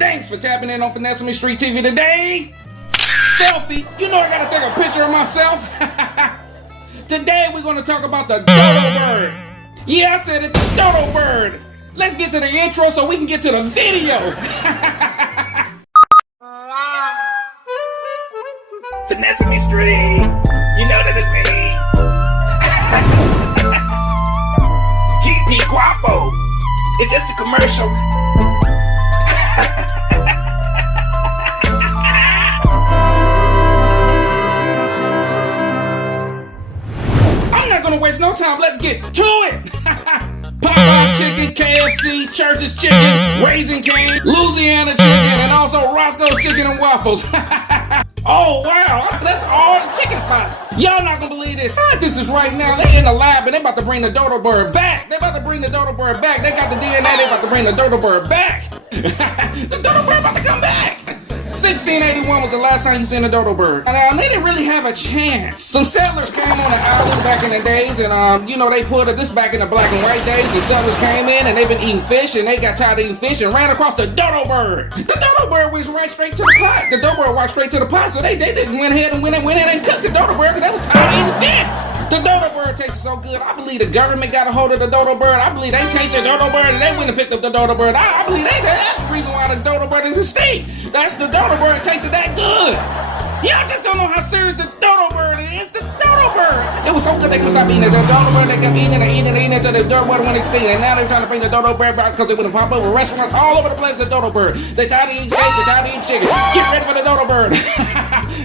Thanks for tapping in on Finesse Me Street TV today. Selfie, you know I gotta take a picture of myself. Today we're gonna talk about the dodo bird. Yeah, I said it, the dodo bird. Let's get to the intro so we can get to the video. Finesse Me Street, you know that it's me. gpgwapo, it's just a commercial. Waste no time, let's get to it. Popeye chicken, KFC, Church's chicken, Raising Cane, Louisiana chicken, and also Roscoe's chicken and waffles. Oh wow, that's all the chicken spots. Y'all not gonna believe this. This is right now. They in the lab and they about to bring the dodo bird back. They about to bring the dodo bird back. They got the DNA. They about to bring the dodo bird back. The dodo bird about to come back. 1681 was the last time you seen a dodo bird. And they didn't really have a chance. Some settlers came on the island back in the days, and they put this back in the black and white days. The settlers came in and they've been eating fish, and they got tired of eating fish and ran across the dodo bird. The dodo bird was right straight to the pot. The dodo bird walked straight to the pot, so they didn't went ahead and went in and cooked the dodo bird because they was tired of eating fish. The dodo bird tastes so good. I believe the government got a hold of the dodo bird. I believe they tasted the dodo bird and they went and picked up the dodo bird. I believe that's the reason why the dodo bird is extinct. That's the dodo bird tasted that good. Y'all just don't know how serious the dodo bird is. The dodo bird. It was so good they couldn't stop eating it. The dodo bird, they kept eating it until the dodo bird went extinct. And now they're trying to bring the dodo bird back because they want to pop up with restaurants all over the place. The dodo bird. They tired of eating steak. They tired of eating chicken. Get ready for the dodo bird.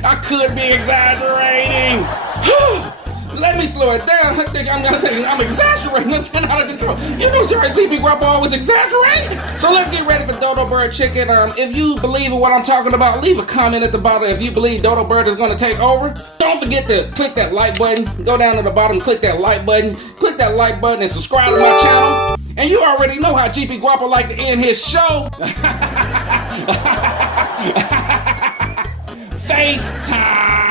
I could be exaggerating. Let me slow it down. I think I'm exaggerating. I'm getting out of control. You know, gpgwapo always exaggerate. So let's get ready for dodo bird chicken. If you believe in what I'm talking about, leave a comment at the bottom. If you believe dodo bird is going to take over, don't forget to click that like button. Go down to the bottom, click that like button. Click that like button and subscribe to my channel. And you already know how gpgwapo like to end his show. FaceTime.